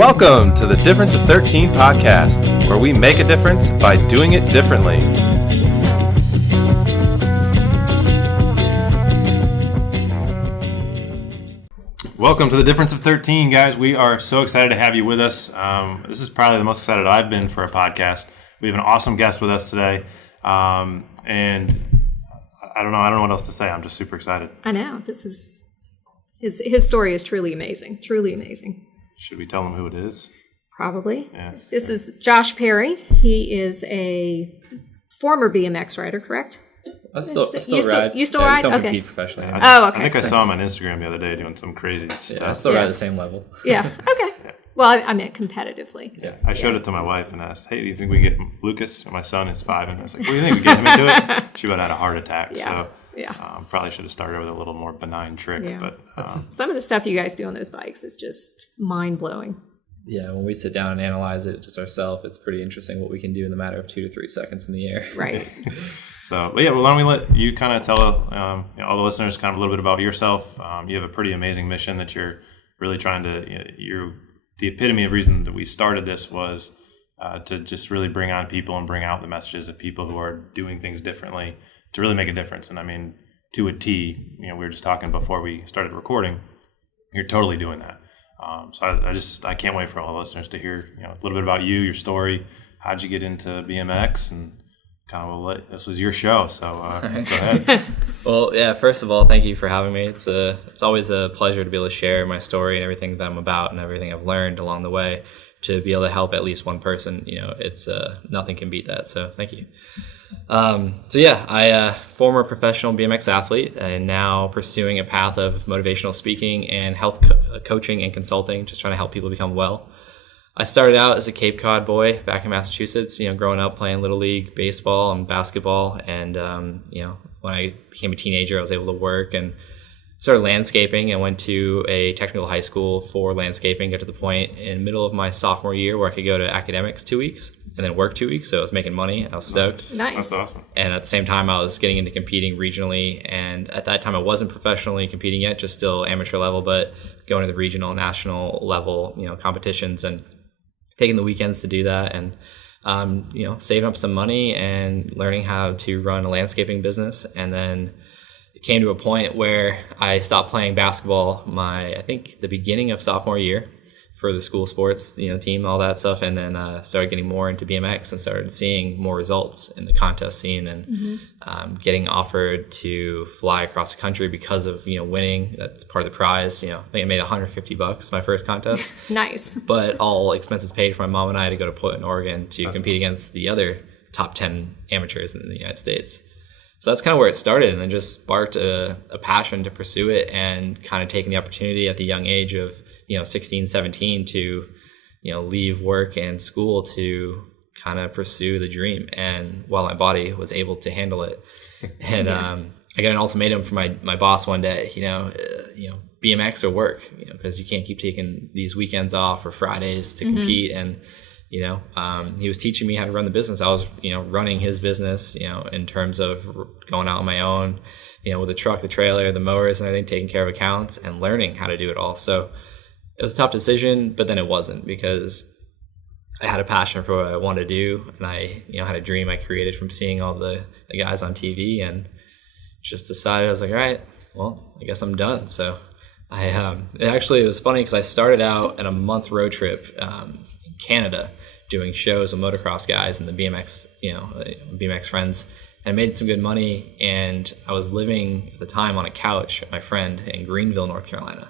Welcome to the Difference of 13 podcast, where we make a difference by doing it differently. Welcome to the Difference of 13, guys. We are so excited to have you with us. This is probably the most excited I've been for a podcast. We have an awesome guest with us today, and I don't know what else to say. I'm just super excited. I know. This is his story is truly amazing. Truly amazing. Should we tell him who it is? Probably. Yeah. This is Josh Perry. He is a former BMX rider, correct? I still ride. You still ride? I just don't okay. compete professionally. Okay. I think I saw him on Instagram the other day doing some crazy stuff. I still ride at the same level. Yeah. Okay. Well, I meant competitively. Yeah. I showed it to my wife and asked, "Hey, do you think we get Lucas?" And my son is 5, and I was like, "What do you think? We get him into it?" She about had a heart attack. Yeah. So Yeah. probably should have started with a little more benign trick. Yeah. But Some of the stuff you guys do on those bikes is just mind-blowing. Yeah, when we sit down and analyze it just ourselves, it's pretty interesting what we can do in the matter of 2 to 3 seconds in the air. Right. So, but yeah, well, why don't we let you kind of tell all the listeners kind of a little bit about yourself. You have a pretty amazing mission that you're really trying to, you're the epitome of reason that we started this was to just really bring on people and bring out the messages of people who are doing things differently to really make a difference. And I mean, to a T, we were just talking before we started recording, you're totally doing that. So I can't wait for all the listeners to hear, a little bit about you, your story, how'd you get into BMX, and kind of this was your show. So go ahead. Well, yeah, first of all, thank you for having me. It's always a pleasure to be able to share my story and everything that I'm about and everything I've learned along the way to be able to help at least one person. It's nothing can beat that. So thank you. I former professional BMX athlete and now pursuing a path of motivational speaking and health coaching and consulting, just trying to help people become well. I started out as a Cape Cod boy back in Massachusetts, growing up playing Little League baseball and basketball. And, when I became a teenager, I was able to work and started landscaping and went to a technical high school for landscaping, got to the point in the middle of my sophomore year where I could go to academics 2 weeks and then work 2 weeks. So I was making money. I was stoked. Nice. That's awesome. And at the same time, I was getting into competing regionally. And at that time, I wasn't professionally competing yet, just still amateur level, but going to the regional, national level, competitions and taking the weekends to do that. And, saving up some money and learning how to run a landscaping business. And then it came to a point where I stopped playing basketball I think the beginning of sophomore year for the school sports, team, all that stuff. And then started getting more into BMX and started seeing more results in the contest scene and getting offered to fly across the country because of, winning. That's part of the prize. I think I made $150 my first contest. Nice. But all expenses paid for my mom and I to go to Portland, Oregon to compete awesome. against the other top 10 amateurs in the United States. So that's kind of where it started, and then just sparked a passion to pursue it and kind of taking the opportunity at the young age of 16, 17 to, leave work and school to kind of pursue the dream. And while my body was able to handle it, and I got an ultimatum from my boss one day, BMX or work, because you can't keep taking these weekends off or Fridays to compete. And, he was teaching me how to run the business. I was, running his business, in terms of going out on my own, with the truck, the trailer, the mowers and everything, taking care of accounts and learning how to do it all. So it was a tough decision, but then it wasn't, because I had a passion for what I wanted to do. And I, had a dream I created from seeing all the guys on TV, and just decided, I was like, all right, well, I guess I'm done. So it was funny because I started out at a month road trip in Canada doing shows with motocross guys and the BMX, BMX friends, and I made some good money. And I was living at the time on a couch with my friend in Greenville, North Carolina.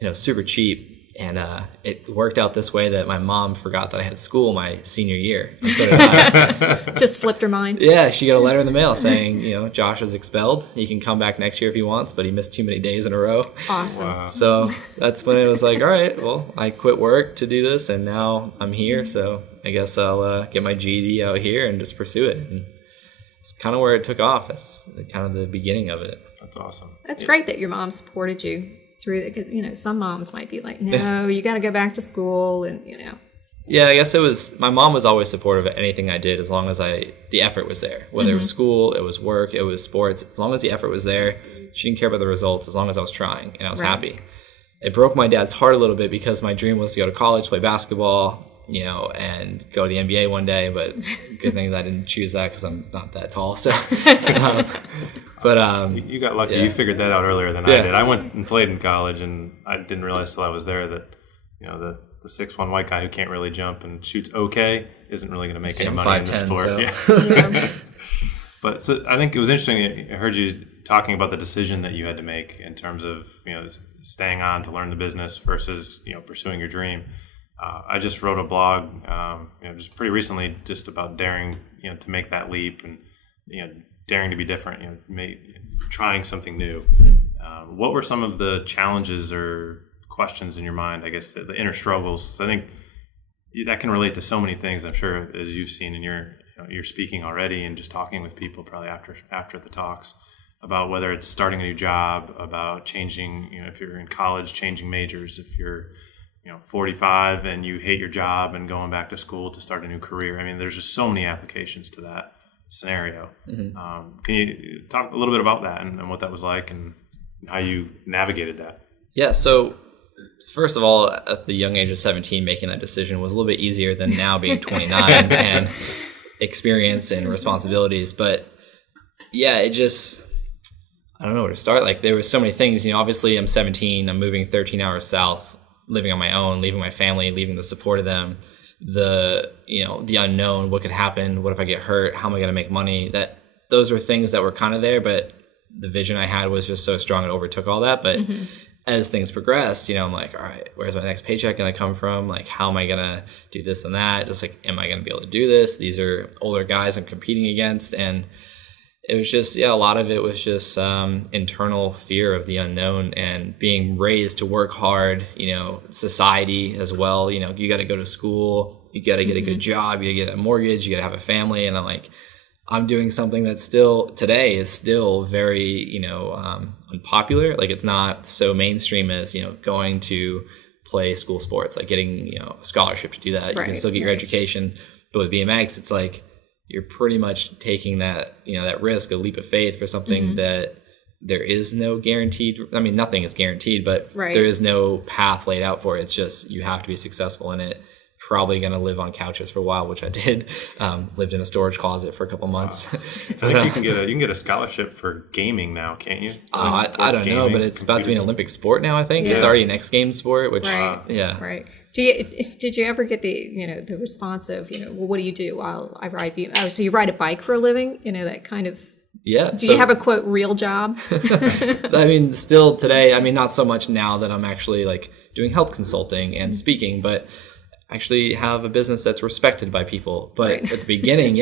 It was super cheap. And it worked out this way that my mom forgot that I had school my senior year. And so did I. Just slipped her mind. Yeah, she got a letter in the mail saying, Josh is expelled. He can come back next year if he wants, but he missed too many days in a row. Awesome. Wow. So that's when it was like, all right, well, I quit work to do this, and now I'm here. So I guess I'll get my GED out here and just pursue it. And it's kind of where it took off. It's kind of the beginning of it. That's awesome. That's great that your mom supported you through it, because some moms might be like, no, you got to go back to school, and Yeah, I guess my mom was always supportive of anything I did as long as the effort was there. Whether it was school, it was work, it was sports, as long as the effort was there, she didn't care about the results as long as I was trying and I was happy. it broke my dad's heart a little bit because my dream was to go to college, play basketball, and go to the NBA one day. But good thing that I didn't choose that because I'm not that tall. So, You got lucky. Yeah. You figured that out earlier than I did. I went and played in college, and I didn't realize till I was there that the 6'1" white guy who can't really jump and shoots okay isn't really going to make any money in the 5'10", sport. so. Yeah. But so I think it was interesting. I heard you talking about the decision that you had to make in terms of staying on to learn the business versus pursuing your dream. I just wrote a blog just pretty recently just about daring to make that leap and daring to be different. Trying something new. What were some of the challenges or questions in your mind? I guess the inner struggles. I think that can relate to so many things. I'm sure as you've seen in your you're speaking already and just talking with people probably after the talks about whether it's starting a new job, about changing, if you're in college, changing majors, if you're 45 and you hate your job and going back to school to start a new career. I mean, there's just so many applications to that scenario. Can you talk a little bit about that and what that was like and how you navigated that? Yeah. So first of all, at the young age of 17, making that decision was a little bit easier than now being 29 and experience and responsibilities. But yeah, I don't know where to start. Like there were so many things, obviously I'm 17, I'm moving 13 hours south, living on my own, leaving my family, leaving the support of them, the unknown, what could happen, what if I get hurt, how am I going to make money? Those were things that were kind of there, but the vision I had was just so strong it overtook all that. But as things progressed, I'm like, all right, where's my next paycheck going to come from? Like, how am I going to do this and that? Just like, am I going to be able to do this? These are older guys I'm competing against. And it was just, a lot of it was just internal fear of the unknown and being raised to work hard, society as well. You got to go to school, you got to get a good job, you get a mortgage, you got to have a family. And I'm like, I'm doing something that today is still very, unpopular. Like it's not so mainstream as, going to play school sports, like getting, a scholarship to do that. You can still get your education. But with BMX, it's like, you're pretty much taking that, that risk, a leap of faith for something that there is no guaranteed. I mean, nothing is guaranteed, but there is no path laid out for it. It's just, you have to be successful in it. Probably going to live on couches for a while, which I did. Lived in a storage closet for a couple months. Wow. I think you can get a scholarship for gaming now, can't you? I don't know, but it's about to be an Olympic sport now. I think it's already an X Games sport. Which Right. Did you ever get the the response of well, what do you do while I ride? Oh, so you ride a bike for a living? That kind of. Yeah. Do you have a quote real job? I mean, still today. I mean, not so much now that I'm actually like doing health consulting and speaking, but actually have a business that's respected by people. But at the beginning,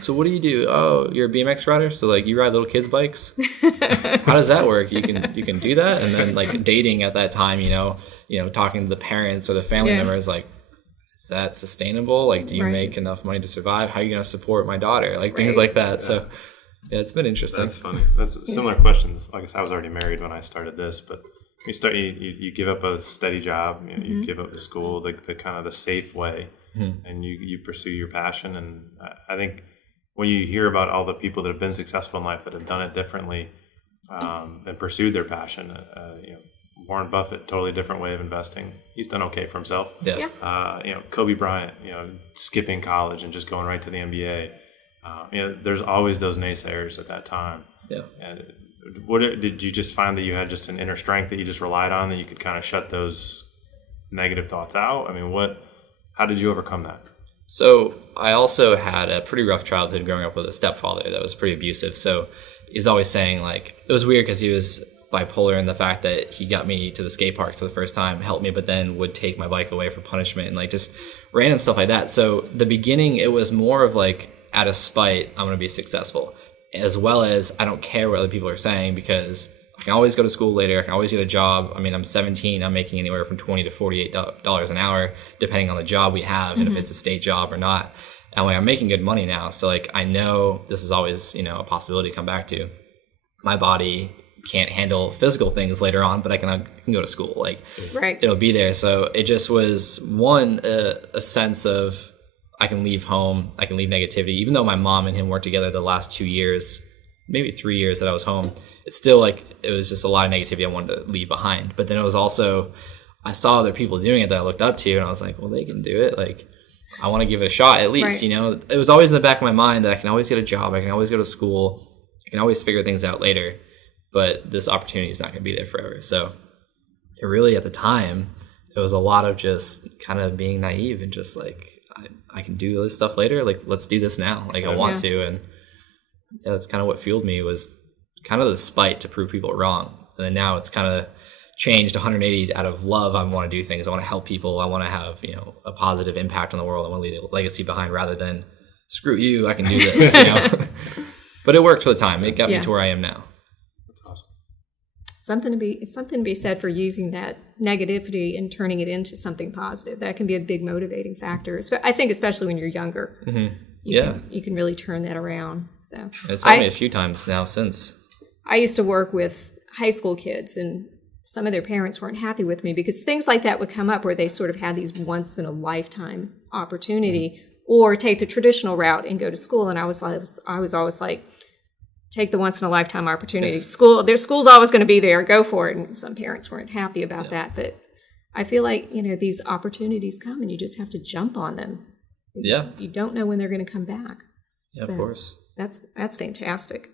so what do you do? Oh, you're a BMX rider, so like you ride little kids' bikes. How does that work? You can do that, and then like dating at that time, talking to the parents or the family members, like, is that sustainable? Like, do you make enough money to survive? How are you going to support my daughter? Like things like that. So yeah, it's been interesting. That's funny. That's similar questions. I guess I was already married when I started this, but you give up a steady job, you give up the school, the kind of the safe way, and you pursue your passion. And I think when you hear about all the people that have been successful in life that have done it differently and pursued their passion, Warren Buffett, totally different way of investing. He's done okay for himself. Kobe Bryant, skipping college and just going right to the NBA. There's always those naysayers at that time. And did you just find that you had just an inner strength that you just relied on, that you could kind of shut those negative thoughts out? I mean, how did you overcome that? So I also had a pretty rough childhood growing up with a stepfather that was pretty abusive. So he's always saying, like, it was weird because he was bipolar in the fact that he got me to the skate park for the first time, helped me, but then would take my bike away for punishment and like just random stuff like that. So the beginning, it was more of like, out of spite, I'm going to be successful, as well as I don't care what other people are saying because I can always go to school later. I can always get a job. I mean, I'm 17. I'm making anywhere from $20 to $48 an hour, depending on the job we have and if it's a state job or not. And like, I'm making good money now. So like, I know this is always, a possibility to come back to. My body can't handle physical things later on, but I can go to school. Like, it'll be there. So it just was a sense of, I can leave home, I can leave negativity. Even though my mom and him weren't together the last 2 years, maybe 3 years that I was home, it's still like, it was just a lot of negativity I wanted to leave behind. But then it was also, I saw other people doing it that I looked up to, and I was like, well, they can do it. Like, I want to give it a shot at least, Right. It was always in the back of my mind that I can always get a job. I can always go to school. I can always figure things out later. But this opportunity is not going to be there forever. So it really, at the time, it was a lot of just kind of being naive and just like, I can do this stuff later. Like, let's do this now. Like, I want to. And yeah, that's kind of what fueled me, was kind of the spite to prove people wrong. And then now it's kind of changed 180 out of love. I want to do things. I want to help people. I want to have, a positive impact on the world. I want to leave a legacy behind, rather than screw you, I can do this, But it worked for the time. It got me to where I am now. That's awesome. Something to be said for using that negativity and turning it into something positive. That can be a big motivating factor. I think especially when you're younger. Mm-hmm. You can really turn that around. So it's helped me a few times now since. I used to work with high school kids, and some of their parents weren't happy with me because things like that would come up where they sort of had these once in a lifetime opportunity, or take the traditional route and go to school. And I was always like, take the once in a lifetime opportunity. School's always going to be there. Go for it. And some parents weren't happy about that, but I feel like, these opportunities come and you just have to jump on them. Yeah. You don't know when they're going to come back. Yeah, of course. That's fantastic.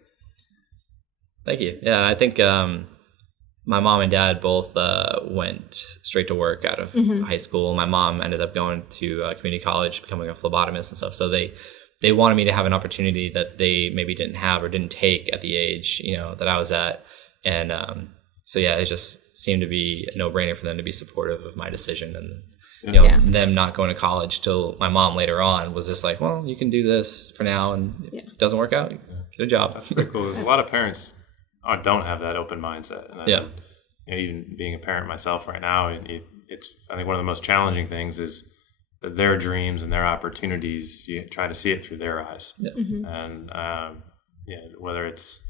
Thank you. Yeah, I think my mom and dad both went straight to work out of high school. My mom ended up going to community college, becoming a phlebotomist and stuff. So they wanted me to have an opportunity that they maybe didn't have or didn't take at the age, that I was at. And so, yeah, it just seemed to be a no-brainer for them to be supportive of my decision. And, them not going to college till my mom later on was just like, well, you can do this for now. And if it doesn't work out, get a job. That's pretty cool. A lot of parents don't have that open mindset. And even being a parent myself right now, it's, I think one of the most challenging things is that their dreams and their opportunities, you try to see it through their eyes. Yeah. And whether it's,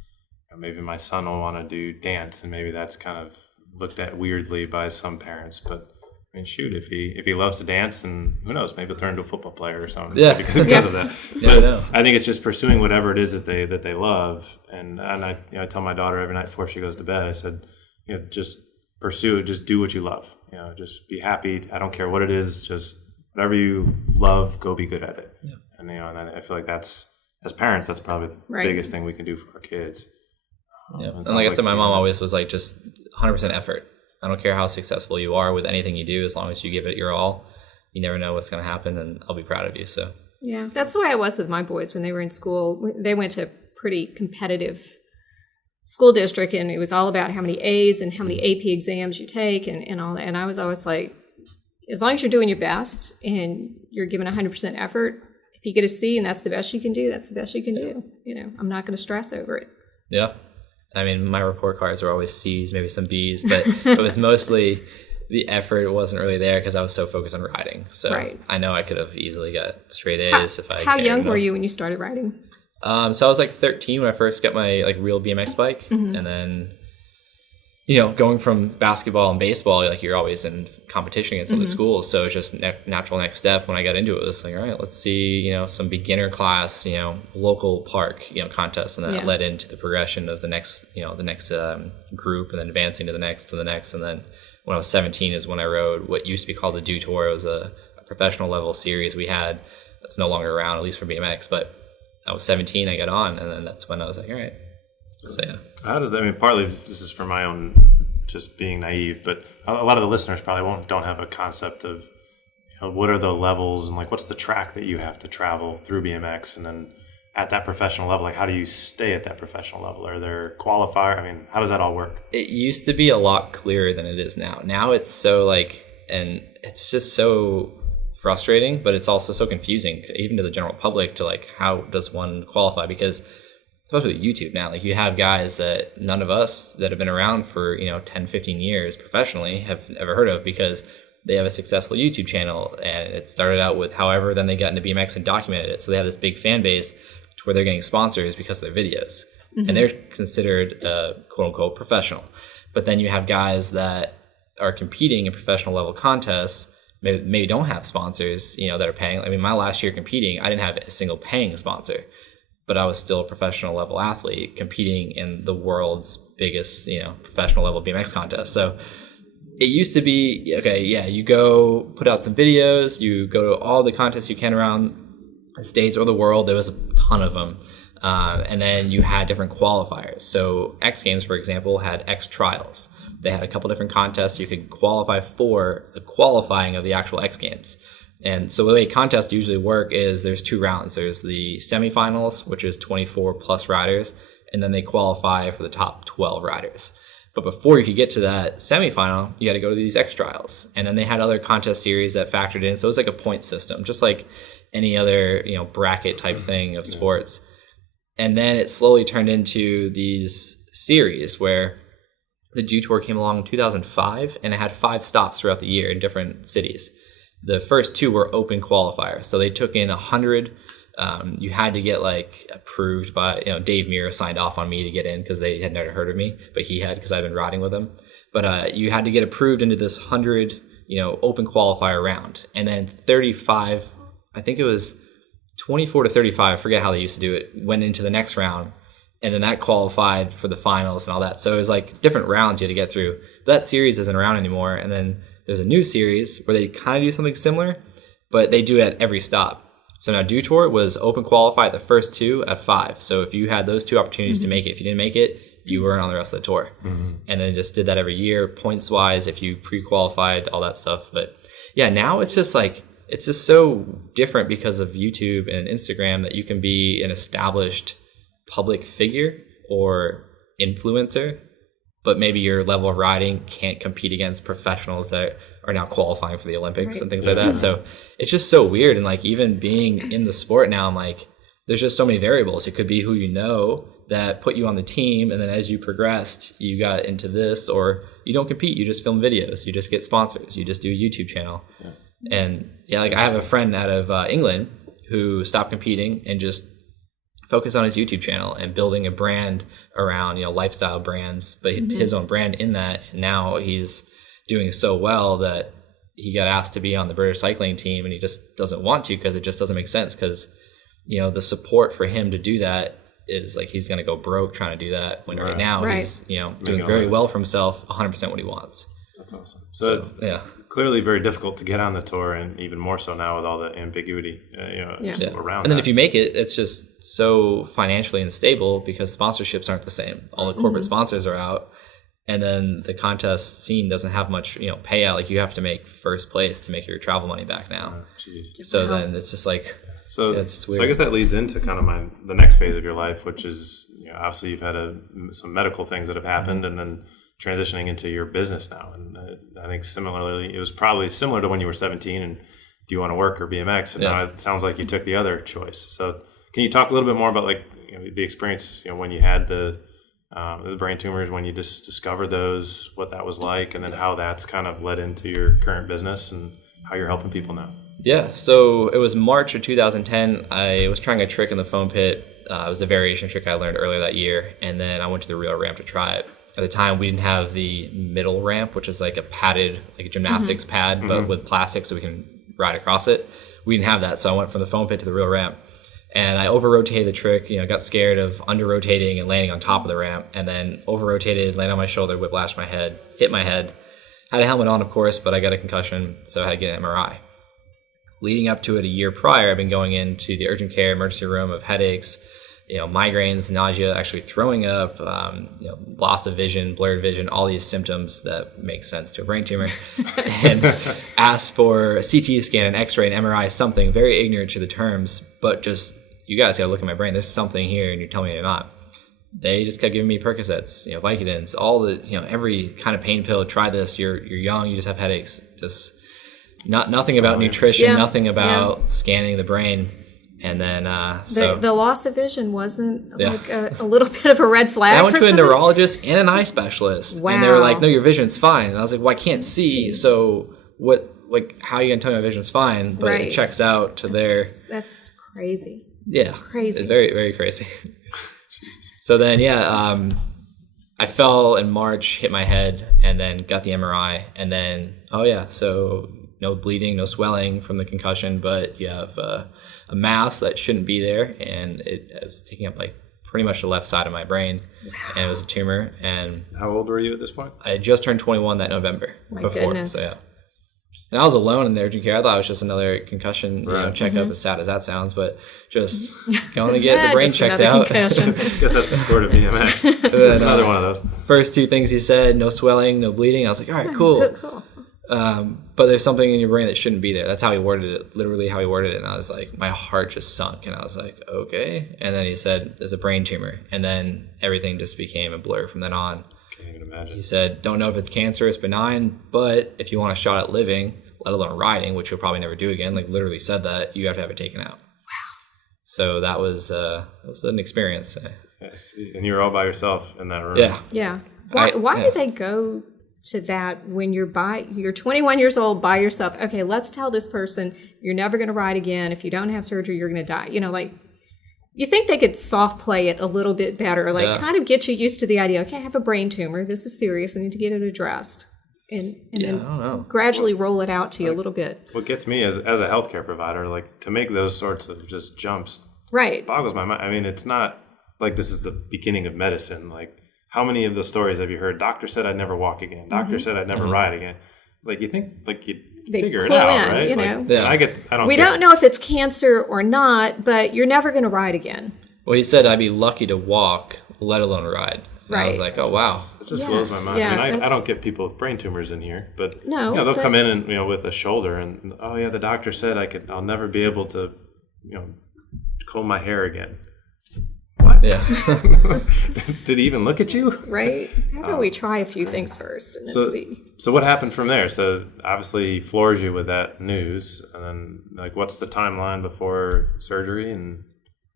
maybe my son will want to do dance, and maybe that's kind of looked at weirdly by some parents, but I mean, shoot, if he loves to dance, and who knows, maybe he'll turn into a football player or something because of that. But I think it's just pursuing whatever it is that they love. And I tell my daughter every night before she goes to bed, I said, just pursue it, just do what you love. Just be happy. I don't care what it is, just whatever you love, go be good at it. Yeah. And and I feel like that's, as parents, that's probably the biggest thing we can do for our kids. And like I said, my mom always was like, just 100% effort. I don't care how successful you are with anything you do, as long as you give it your all. You never know what's going to happen, and I'll be proud of you. So yeah, that's the way I was with my boys when they were in school. They went to a pretty competitive school district, and it was all about how many A's and how many AP exams you take and all that. And I was always like, as long as you're doing your best and you're giving 100% effort, if you get a C and that's the best you can do, that's the best you can do. I'm not going to stress over it. Yeah. I mean, my report cards were always C's, maybe some B's, but it was mostly the effort wasn't really there because I was so focused on writing. So I know I could have easily got straight A's if I. How young were you when you started writing? So I was like 13 when I first got my real BMX bike, and then going from basketball and baseball, you're always in competition against other schools. So it's just natural next step when I got into it was like, all right, let's see, some beginner class, local park, contest. And that led into the progression of the next group, and then advancing to the next. And then when I was 17 is when I rode what used to be called the Do Tour. It was a professional level series we had that's no longer around, at least for BMX. But I was 17, I got on, and then that's when I was like, all right. So yeah. So how does that? I mean, partly this is for my own just being naive, but a lot of the listeners probably don't have a concept of what are the levels and what's the track that you have to travel through BMX, and then at that professional level, how do you stay at that professional level? Are there qualifiers? I mean, how does that all work? It used to be a lot clearer than it is now. Now it's so and it's just so frustrating, but it's also so confusing, even to the general public, to how does one qualify? Because especially with YouTube now, you have guys that none of us that have been around for 10, 15 years professionally have ever heard of, because they have a successful YouTube channel, and it started out with however, then they got into BMX and documented it. So they have this big fan base to where they're getting sponsors because of their videos, and they're considered quote unquote professional. But then you have guys that are competing in professional level contests, maybe don't have sponsors, that are paying. I mean, my last year competing, I didn't have a single paying sponsor. but I was still a professional level athlete competing in the world's biggest, professional level BMX contest. So it used to be, okay, yeah, you go put out some videos, you go to all the contests you can around the States or the world. There was a ton of them. And then you had different qualifiers. So X Games, for example, had X Trials. They had a couple different contests you could qualify for, the qualifying of the actual X Games. And so the way contests usually work is there's 2 rounds. There's the semifinals, which is 24 plus riders, and then they qualify for the top 12 riders. But before you could get to that semifinal, you had to go to these X Trials. And then they had other contest series that factored in. So it was like a point system, just like any other, bracket type thing of sports. And then it slowly turned into these series where the Dew Tour came along in 2005, and it had 5 stops throughout the year in different cities. The first 2 were open qualifiers. So they took in 100. You had to get approved by, Dave Muir signed off on me to get in because they had never heard of me, but he had because I'd been riding with him. But you had to get approved into this 100, open qualifier round. And then 35, I think it was 24 to 35, I forget how they used to do it, went into the next round. And then that qualified for the finals and all that. So it was different rounds you had to get through. That series isn't around anymore. And then there's a new series where they kind of do something similar, but they do it at every stop. So now Dew Tour was open qualify the first 2 at 5. So if you had those 2 opportunities to make it, if you didn't make it, you weren't on the rest of the tour. And then just did that every year, points wise, if you pre-qualified, all that stuff. But yeah, now it's just it's just so different because of YouTube and Instagram that you can be an established public figure or influencer, but maybe your level of riding can't compete against professionals that are now qualifying for the Olympics and things like that. So it's just so weird. And even being in the sport now, I'm there's just so many variables. It could be who that put you on the team, and then as you progressed, you got into this, or you don't compete, you just film videos, you just get sponsors, you just do a YouTube channel. And I have a friend out of England who stopped competing and just focused on his YouTube channel and building a brand around, lifestyle brands, but his own brand in that. And now he's doing so well that he got asked to be on the British cycling team, and he just doesn't want to because it just doesn't make sense, because, the support for him to do that is he's going to go broke trying to do that when right now he's, doing very well for himself, 100% what he wants. That's awesome. So it's clearly very difficult to get on the tour, and even more so now with all the ambiguity around. And then if you make it, it's just so financially unstable because sponsorships aren't the same. All the corporate sponsors are out, and then the contest scene doesn't have much payout. You have to make first place to make your travel money back now. So then it's just so it's weird. So I guess that leads into kind of the next phase of your life, which is obviously you've had some medical things that have happened, and then transitioning into your business now. And I think similarly, it was probably similar to when you were 17 and do you want to work or BMX? And now it sounds like you took the other choice. So can you talk a little bit more about the experience, when you had the brain tumors, when you just discovered those, what that was like, and then how that's kind of led into your current business and how you're helping people now? Yeah. So it was March of 2010. I was trying a trick in the foam pit. It was a variation trick I learned earlier that year. And then I went to the real ramp to try it. At the time, we didn't have the middle ramp, which is a padded, a gymnastics pad, but with plastic so we can ride across it. We didn't have that, so I went from the foam pit to the real ramp. And I over-rotated the trick, got scared of under-rotating and landing on top of the ramp, and then over-rotated, landed on my shoulder, whiplashed my head, hit my head. Had a helmet on, of course, but I got a concussion, so I had to get an MRI. Leading up to it a year prior, I've been going into the urgent care emergency room of headaches, migraines, nausea, actually throwing up, loss of vision, blurred vision, all these symptoms that make sense to a brain tumor, and asked for a CT scan, an X-ray, an MRI, something very ignorant to the terms, but just, you guys got to look at my brain. There's something here, and you're telling me you're not. They just kept giving me Percocets, Vicodins, all the, every kind of pain pill. Try this. You're young. You just have headaches. Just nothing about nutrition, nothing about scanning the brain. And then, the loss of vision wasn't a little bit of a red flag. And I went to a neurologist and an eye specialist, and they were like, "No, your vision's fine." And I was like, "Well, I can't see. So what? How are you gonna tell me my vision's fine?" But it checks out to That's crazy. Yeah, crazy. It's very, very crazy. So then, I fell in March, hit my head, and then got the MRI, and then, so no bleeding, no swelling from the concussion, but you have a mass that shouldn't be there, and it was taking up like pretty much the left side of my brain, and it was a tumor. And How old were you at this point? I had just turned 21 that November. My goodness. So yeah. And I was alone in the urgent care. I thought it was just another concussion, checkup, as sad as that sounds, but just going to get the brain Just checked another out. concussion. Guess that's the sport of BMX. It's another one of those. First two things he said, no swelling, no bleeding. I was like, all right, cool. Cool. But there's something in your brain that shouldn't be there. That's how he worded it, literally how he worded it. And I was like, my heart just sunk. And I was like, okay. And then he said, there's a brain tumor. And then everything just became a blur from then on. Can't even imagine. He said, don't know if it's cancerous, benign, but if you want a shot at living, let alone riding, which you'll probably never do again, like literally said that, you have to have it taken out. Wow. So that was an experience. Yes. And you were all by yourself in that room. Yeah. Yeah. Why do they go to that when you're 21 years old by yourself? Okay, let's tell this person you're never going to ride again. If you don't have surgery, you're going to die. Like you think they could soft play it a little bit better, like kind of get you used to the idea. Okay, I have a brain tumor. This is serious. I need to get it addressed. And then gradually roll it out to you a little bit. What gets me as a healthcare provider, like to make those sorts of just jumps, right, boggles my mind. I mean, it's not like this is the beginning of medicine. Like, how many of those stories have you heard? Doctor said I'd never walk again. Doctor said I'd never ride again. Like, you think like you'd figure it out, right? We don't know if it's cancer or not, but you're never going to ride again. Well, he said I'd be lucky to walk, let alone ride. And I was like, oh, wow. It just blows my mind. Yeah, I mean, I don't get people with brain tumors in here, but they'll but come in and with a shoulder and the doctor said I'll never be able to comb my hair again. What? Yeah. Did he even look at you? Right. How about we try a few things first and then see? So what happened from there? So obviously he floors you with that news, and then like what's the timeline before surgery? And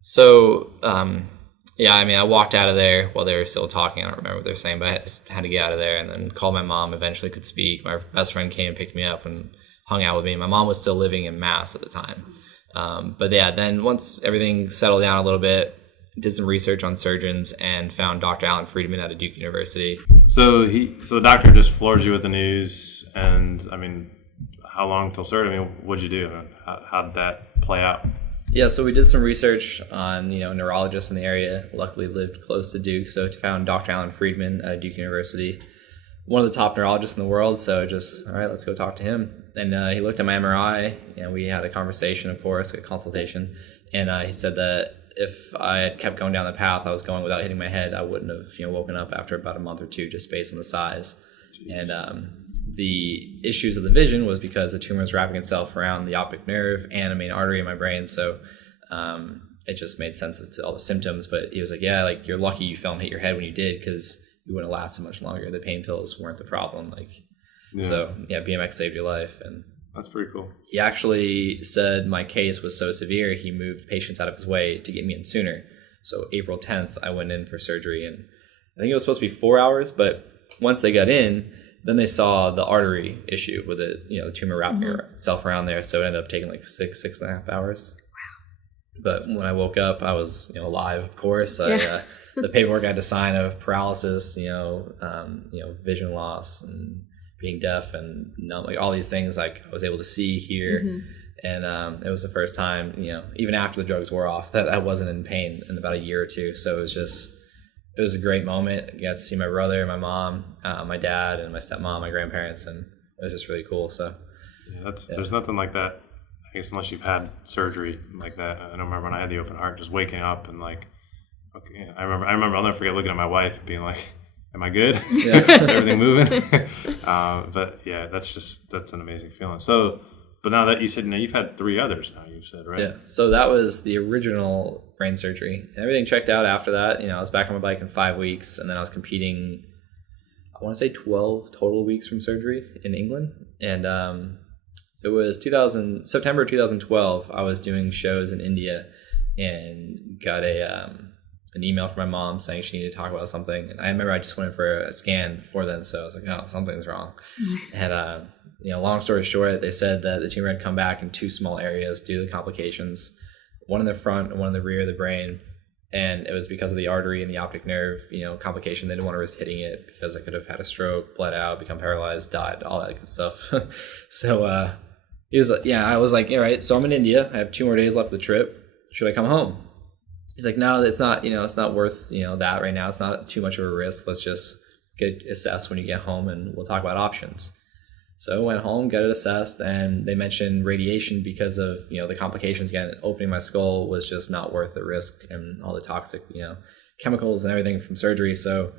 so I mean, I walked out of there while they were still talking. I don't remember what they were saying, but I just had to get out of there and then called my mom. Eventually could speak. My best friend came and picked me up and hung out with me. My mom was still living in Mass at the time. But yeah, then once everything settled down a little bit, did some research on surgeons and found Dr. Alan Friedman out of Duke University. So the doctor just floors you with the news, and I mean, how long till surgery? I mean, what'd you do? How did that play out? Yeah, so we did some research on, neurologists in the area. Luckily lived close to Duke, so found Dr. Alan Friedman at Duke University, one of the top neurologists in the world. So just, all right, let's go talk to him. And he looked at my MRI, and we had a conversation, of course, a consultation. And he said that if I had kept going down the path I was going without hitting my head, I wouldn't have, woken up after about a month or two, just based on the size. Jeez. And the issues of the vision was because the tumor was wrapping itself around the optic nerve and a main artery in my brain. So it just made sense as to all the symptoms. But he was like, yeah, like you're lucky you fell and hit your head when you did, because you wouldn't have lasted much longer. The pain pills weren't the problem. So BMX saved your life. And that's pretty cool. He actually said my case was so severe, he moved patients out of his way to get me in sooner. So April 10th, I went in for surgery, and I think it was supposed to be 4 hours, but once they got in, then they saw the artery issue with it, the tumor wrapping itself around there. So it ended up taking like 6.5 hours. Wow. But when I woke up, I was, alive, of course. The paperwork I had to sign of paralysis, vision loss and being deaf and like all these things, like I was able to see, hear. And it was the first time, even after the drugs wore off, that I wasn't in pain in about a year or two. So it was a great moment. I got to see my brother, my mom, my dad, and my stepmom, my grandparents, and it was just really cool. So there's nothing like that, I guess, unless you've had surgery like that. I remember when I had the open heart, just waking up and like, okay, I remember I'll never forget looking at my wife and being like, am I good? Yeah. Is everything moving? But yeah, that's an amazing feeling. So, but now that you said, you've had 3 others now, you said, right? Yeah. So that was the original brain surgery. And everything checked out after that. I was back on my bike in 5 weeks, and then I was competing, I want to say 12 total weeks from surgery in England. And it was September 2012. I was doing shows in India and got an email from my mom saying she needed to talk about something. And I remember I just went in for a scan before then, so I was like, oh, something's wrong. And long story short, they said that the tumor had come back in 2 small areas due to the complications, one in the front and one in the rear of the brain. And it was because of the artery and the optic nerve, complication. They didn't want to risk hitting it because I could have had a stroke, bled out, become paralyzed, died, all that good stuff. So He was like, yeah, I was like, all right, so I'm in India. I have 2 more days left of the trip. Should I come home? He's like, no, it's not, it's not worth, that right now. It's not too much of a risk. Let's just get assessed when you get home and we'll talk about options. So I went home, got it assessed, and they mentioned radiation because of, the complications. Again, opening my skull was just not worth the risk and all the toxic, chemicals and everything from surgery. So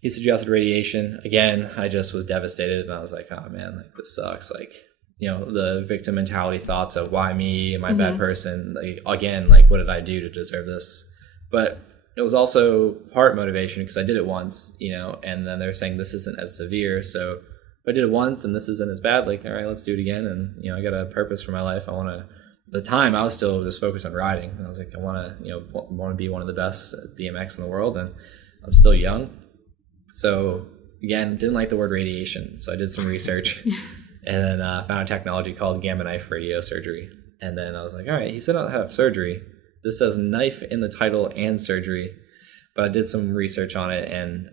he suggested radiation. Again, I just was devastated, and I was like, oh man, like this sucks. Like, the victim mentality thoughts of why me, am I a bad person? Like, again, like what did I do to deserve this? But it was also part motivation because I did it once, and then they're saying this isn't as severe. So if I did it once and this isn't as bad, like, all right, let's do it again. And, I got a purpose for my life. I want to, at the time I was still just focused on riding. And I was like, I want to be one of the best at BMX in the world. And I'm still young. So again, didn't like the word radiation. So I did some research and then found a technology called gamma knife radiosurgery. And then I was like, all right, he said not to have surgery. This says knife in the title and surgery. But I did some research on it, and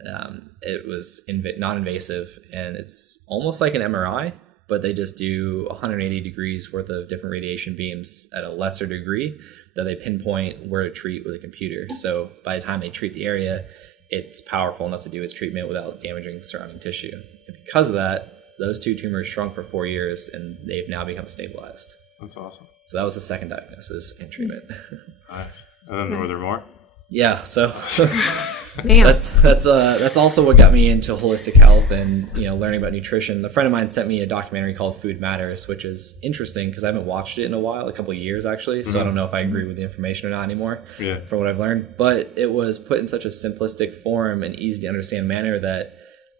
it was non-invasive, and it's almost like an MRI, but they just do 180 degrees worth of different radiation beams at a lesser degree that they pinpoint where to treat with a computer. So by the time they treat the area, it's powerful enough to do its treatment without damaging surrounding tissue. And because of that, those 2 tumors shrunk for 4 years, and they've now become stabilized. That's awesome. So that was the second diagnosis and treatment. Nice. And then were there more? Yeah, so Man. that's also what got me into holistic health and learning about nutrition. A friend of mine sent me a documentary called Food Matters, which is interesting because I haven't watched it in a while, a couple of years actually. So I don't know if I agree with the information or not anymore. Yeah. From what I've learned, but it was put in such a simplistic form and easy to understand manner that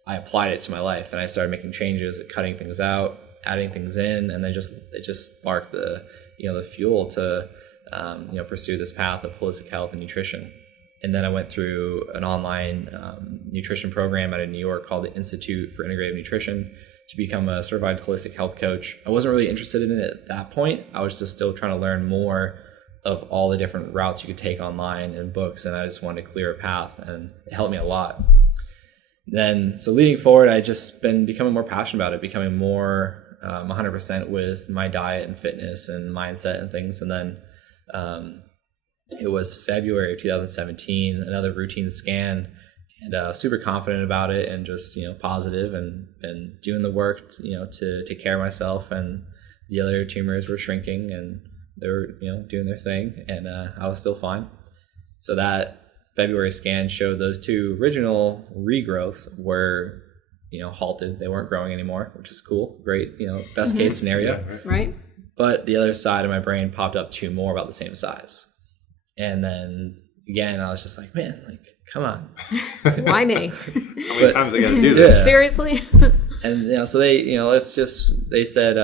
I applied it to my life, and I started making changes, cutting things out, adding things in, and then it just sparked the the fuel to pursue this path of holistic health and nutrition. And then I went through an online nutrition program out of New York called the Institute for Integrative Nutrition to become a certified holistic health coach. I wasn't really interested in it at that point. I was just still trying to learn more of all the different routes you could take online and books, and I just wanted a clearer path, and it helped me a lot. Then, so leading forward, I just been becoming more passionate about it, becoming more 100% with my diet and fitness and mindset and things. And then it was February of 2017, another routine scan, and super confident about it, and just positive and doing the work to take care of myself. And the other tumors were shrinking, and they were doing their thing, and I was still fine. So that February scan showed those 2 original regrowths were halted. They weren't growing anymore, which is cool, great, best case scenario. Yeah, Right. But the other side of my brain popped up 2 more about the same size. And then again, I was just like, man, like, come on. Why me? How many times I got to do this? Yeah. Seriously? And, so they, they said,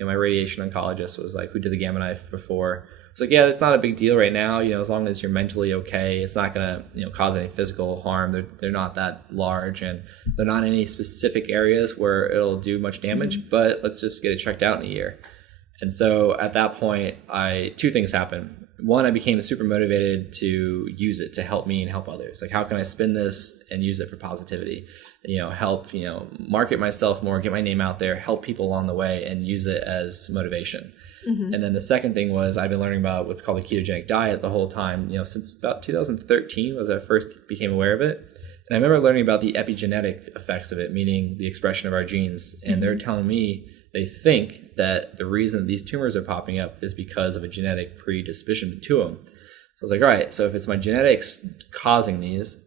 my radiation oncologist was like, who did the gamma knife before? It's like, yeah, it's not a big deal right now. As long as you're mentally okay, it's not going to, cause any physical harm. They're not that large, and they're not in any specific areas where it'll do much damage, but let's just get it checked out in a year. And so at that point, 2 things happened. One, I became super motivated to use it to help me and help others. Like, how can I spin this and use it for positivity? Help, market myself more, get my name out there, help people along the way, and use it as motivation. Mm-hmm. And then the second thing was I've been learning about what's called the ketogenic diet the whole time, since about 2013 was when I first became aware of it. And I remember learning about the epigenetic effects of it, meaning the expression of our genes. And they're telling me they think that the reason these tumors are popping up is because of a genetic predisposition to them. So I was like, all right, so if it's my genetics causing these,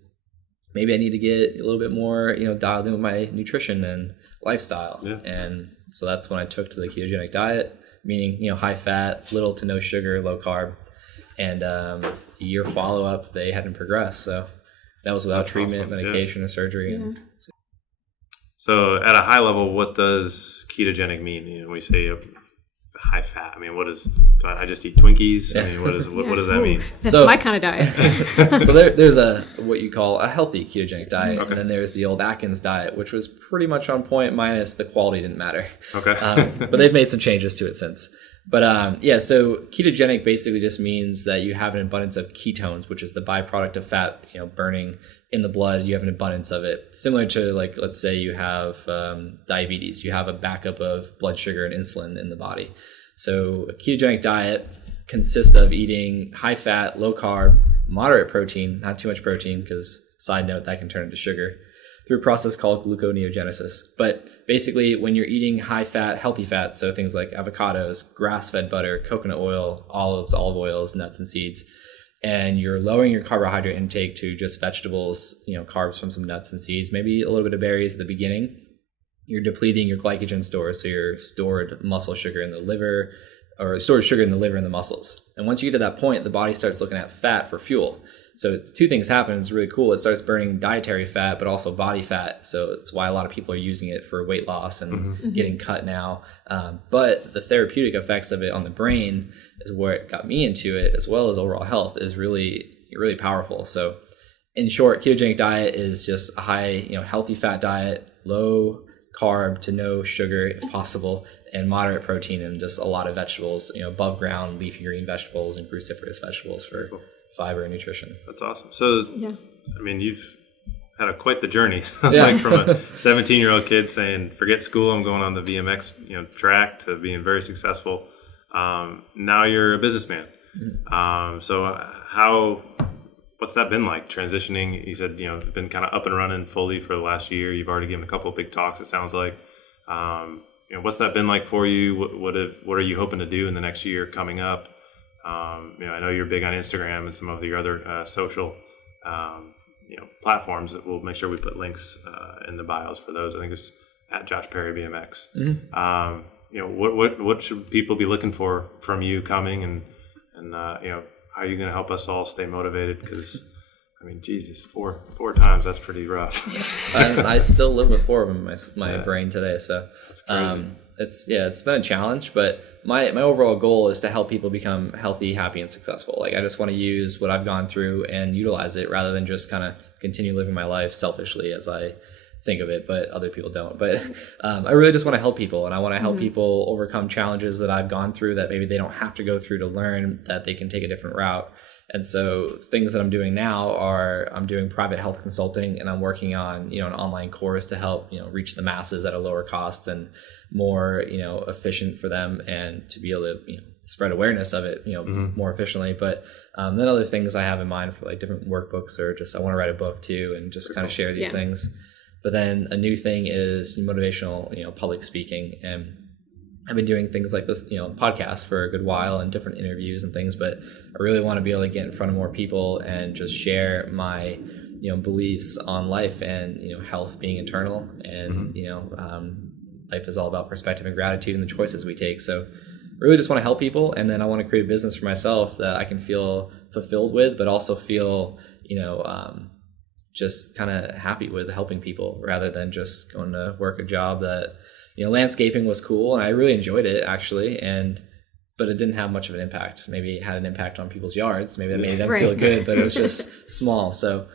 maybe I need to get a little bit more, dialed in with my nutrition and lifestyle. Yeah. And so that's when I took to the ketogenic diet, meaning, high fat, little to no sugar, low carb. And a year follow-up, they hadn't progressed. So that was without treatment, awesome. Medication, or surgery. Yeah. So at a high level, what does ketogenic mean? When we say high fat, I mean, what is, I just eat Twinkies? Yeah. I mean, what does that mean? That's my kind of diet. So there's what you call a healthy ketogenic diet. Okay. And then there's the old Atkins diet, which was pretty much on point, minus the quality didn't matter. Okay. But they've made some changes to it since. But yeah, so ketogenic basically just means that you have an abundance of ketones, which is the byproduct of fat, burning in the blood. You have an abundance of it, similar to, like, let's say you have diabetes. You have a backup of blood sugar and insulin in the body. So a ketogenic diet consists of eating high fat, low carb, moderate protein, not too much protein, because side note, that can turn into sugar, through a process called gluconeogenesis. But basically, when you're eating high fat, healthy fats, so things like avocados, grass-fed butter, coconut oil, olives, olive oils, nuts and seeds, and you're lowering your carbohydrate intake to just vegetables, carbs from some nuts and seeds, maybe a little bit of berries at the beginning, you're depleting your glycogen stores, so your stored muscle sugar in the liver, or stored sugar in the liver and the muscles. And once you get to that point, the body starts looking at fat for fuel. So two things happen. It's really cool. It starts burning dietary fat, but also body fat. So it's why a lot of people are using it for weight loss and getting cut now. But the therapeutic effects of it on the brain is where it got me into it, as well as overall health, is really, really powerful. So in short, ketogenic diet is just a high, healthy fat diet, low carb to no sugar if possible, and moderate protein, and just a lot of vegetables, above ground leafy green vegetables and cruciferous vegetables for fiber and nutrition. That's awesome. So, yeah. I mean, you've had quite the journey. It's like from a 17-year-old kid saying, forget school, I'm going on the BMX track, to being very successful. Now you're a businessman. So what's that been like, transitioning? You said, you've been kind of up and running fully for the last year. You've already given a couple of big talks, it sounds like. What's that been like for you? What are you hoping to do in the next year coming up? I know you're big on Instagram and some of your other social, platforms. That we'll make sure we put links in the bios for those. I think it's at Josh Perry BMX. What should people be looking for from you coming, and how are you going to help us all stay motivated? Because I mean, Jesus, four times, that's pretty rough. I still live with 4 of them in my brain today. So that's crazy. It's been a challenge, but my overall goal is to help people become healthy, happy, and successful. Like, I just want to use what I've gone through and utilize it, rather than just kind of continue living my life selfishly as I think of it, but other people don't. But I really just want to help people, and I want to help people overcome challenges that I've gone through that maybe they don't have to go through to learn that they can take a different route. And so things that I'm doing now are, I'm doing private health consulting, and I'm working on, an online course to help, reach the masses at a lower cost and more, efficient for them, and to be able to, spread awareness of it, more efficiently. But then other things I have in mind for, like, different workbooks, or just I want to write a book too, and just kind of share these things. But then a new thing is motivational, public speaking. And I've been doing things like this, podcast for a good while, and different interviews and things, but I really want to be able to get in front of more people and just share my, beliefs on life, and, health being internal, and, life is all about perspective and gratitude and the choices we take. So I really just want to help people. And then I want to create a business for myself that I can feel fulfilled with, but also feel, just kind of happy with helping people, rather than just going to work a job that, landscaping was cool, and I really enjoyed it, actually, but it didn't have much of an impact. Maybe it had an impact on people's yards. Maybe that made them feel good, but it was just small. So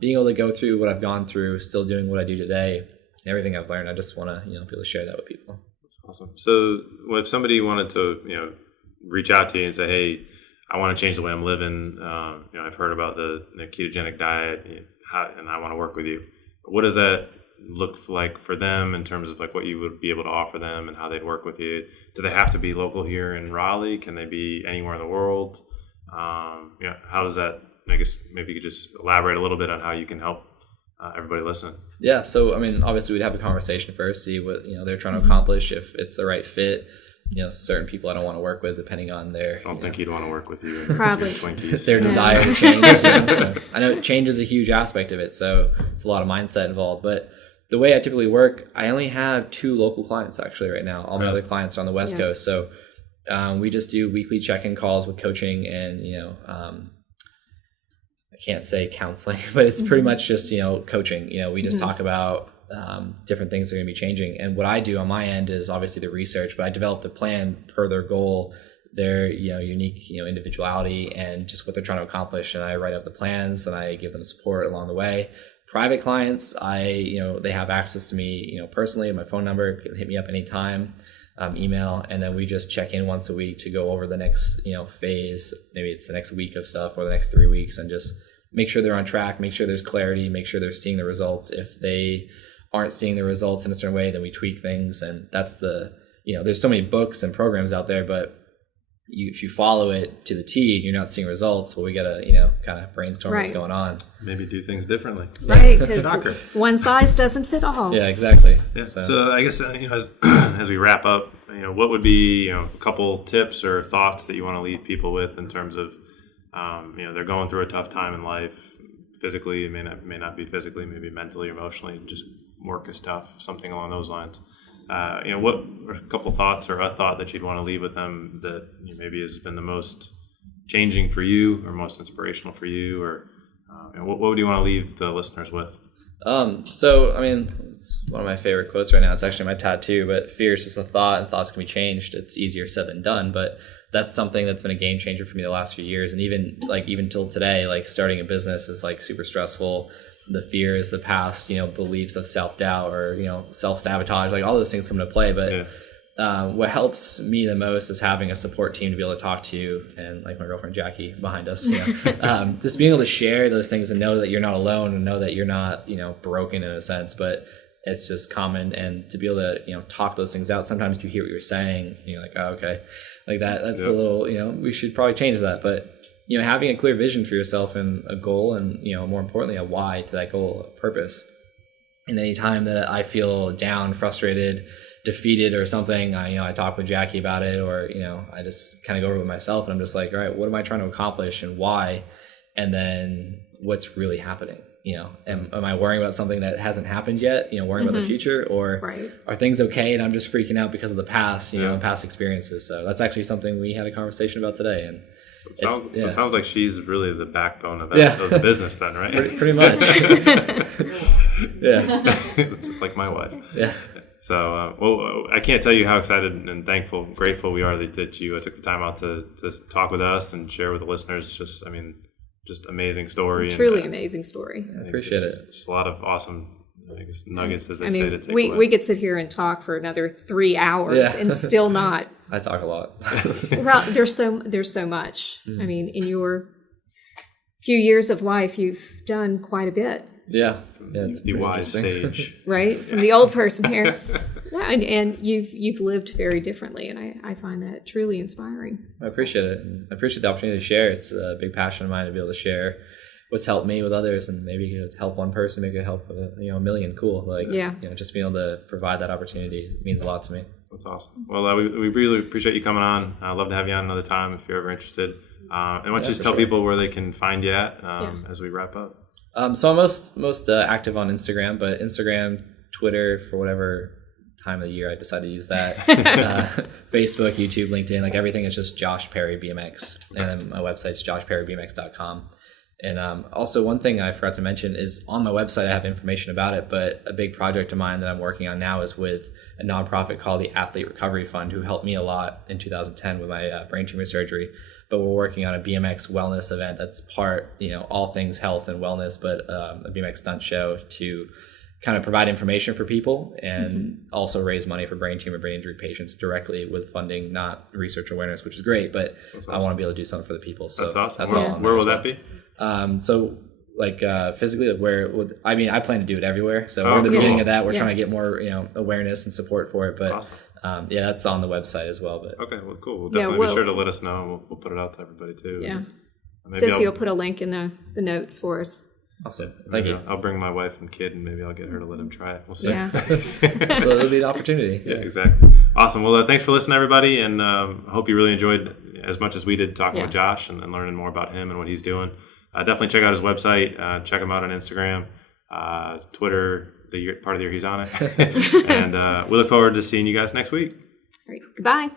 being able to go through what I've gone through, still doing what I do today, everything I've learned, I just want to, be able to share that with people. That's awesome. So if somebody wanted to, reach out to you and say, hey, I want to change the way I'm living, I've heard about the ketogenic diet, and I want to work with you. What does that look like for them in terms of, like, what you would be able to offer them and how they'd work with you? Do they have to be local here in Raleigh? Can they be anywhere in the world? How does that, I guess maybe you could just elaborate a little bit on how you can help everybody listening. Yeah. So, I mean, obviously we'd have a conversation first, see what, they're trying to accomplish, if it's the right fit. Certain people I don't want to work with, depending on their... I don't think he'd want to work with you. Probably. Twinkies. Their desire to change. So I know change is a huge aspect of it, so it's a lot of mindset involved. But the way I typically work, I only have 2 local clients actually right now. All my other clients are on the West Coast. So we just do weekly check-in calls with coaching and, I can't say counseling, but it's pretty much just, coaching. We just talk about different things that are going to be changing. And what I do on my end is obviously the research, but I develop the plan per their goal, their, unique, individuality, and just what they're trying to accomplish. And I write up the plans, and I give them support along the way. Private clients, they have access to me, personally. My phone number can hit me up anytime. email, and then we just check in once a week to go over the next phase. Maybe it's the next week of stuff or the next 3 weeks, and just make sure they're on track, make sure there's clarity, make sure they're seeing the results. If they aren't seeing the results in a certain way, then we tweak things. And that's there's so many books and programs out there, but if you follow it to the T and you're not seeing results, well, we got to, kind of brainstorm what's going on. Maybe do things differently. Right, because one size doesn't fit all. Yeah, exactly. Yeah. So I guess, as we wrap up, what would be, a couple tips or thoughts that you want to leave people with in terms of, they're going through a tough time in life, physically, it may not be physically, maybe mentally, emotionally, just work is tough, something along those lines. What are a couple thoughts or a thought that you'd want to leave with them that maybe has been the most changing for you or most inspirational for you, or what would you want to leave the listeners with? It's one of my favorite quotes right now. It's actually my tattoo, but fear is just a thought and thoughts can be changed. It's easier said than done, but that's something that's been a game changer for me the last few years. And even till today, like starting a business is like super stressful. The fear is the past, beliefs of self-doubt or, self-sabotage, like all those things come into play. But what helps me the most is having a support team to be able to talk to, and like my girlfriend Jackie behind us, just being able to share those things and know that you're not alone and know that you're not, broken in a sense, but it's just common. And to be able to, talk those things out. Sometimes you hear what you're saying and you're like, oh, okay, like that's a little, we should probably change that. But having a clear vision for yourself and a goal, and more importantly, a why to that goal, a purpose. And any time that I feel down, frustrated, defeated or something, I talk with Jackie about it, or I just kind of go over with myself, and I'm just like, all right, what am I trying to accomplish and why? And then what's really happening? Am I worrying about something that hasn't happened yet? Worrying about the future, or are things okay and I'm just freaking out because of the past, and past experiences? So that's actually something we had a conversation about today. And it sounds like she's really the backbone of the business then, right? Pretty much. Yeah. It's like my wife. Yeah. So, I can't tell you how excited and grateful we are that you took the time out to talk with us and share with the listeners. Just amazing story. Truly amazing story. I appreciate it. Just a lot of awesome nuggets, as they say, to take we away. We could sit here and talk for another 3 hours and still not. I talk a lot. Well, there's so much. Mm-hmm. In your few years of life, you've done quite a bit. Yeah. It's the wise sage. Right? From the old person here. And you've lived very differently, and I find that truly inspiring. I appreciate it. I appreciate the opportunity to share. It's a big passion of mine to be able to share what's helped me with others, and maybe you could help one person, maybe you could help a million. Cool. Just being able to provide that opportunity means a lot to me. That's awesome. Well, we really appreciate you coming on. I'd love to have you on another time if you're ever interested. And why don't you just tell people where they can find you at as we wrap up? So I'm most active on Instagram, but Instagram, Twitter, for whatever time of the year I decide to use that. Facebook, YouTube, LinkedIn, like everything is just Josh Perry BMX. And then my website's joshperrybmx.com. And also one thing I forgot to mention is on my website I have information about it, but a big project of mine that I'm working on now is with a nonprofit called the Athlete Recovery Fund, who helped me a lot in 2010 with my brain tumor surgery. But we're working on a BMX wellness event that's part, all things health and wellness, but a BMX stunt show to kind of provide information for people and also raise money for brain tumor, brain injury patients directly with funding, not research awareness, which is great, but awesome. I want to be able to do something for the people. So that's awesome. Where will that be? Physically, I plan to do it everywhere. So we're in the beginning of that. We're trying to get more, awareness and support for it. But awesome. That's on the website as well. But okay, well, cool. We'll definitely be sure to let us know. We'll put it out to everybody too. Yeah. Cissy will put a link in the notes for us. Awesome. Thank you. I'll bring my wife and kid, and maybe I'll get her to let him try it. We'll see. Yeah. So it'll be an opportunity. Yeah, exactly. Awesome. Well, thanks for listening, everybody, and I hope you really enjoyed as much as we did talking with Josh and learning more about him and what he's doing. Definitely check out his website. Check him out on Instagram, Twitter, the part of the year he's on it. And we look forward to seeing you guys next week. All right. Goodbye.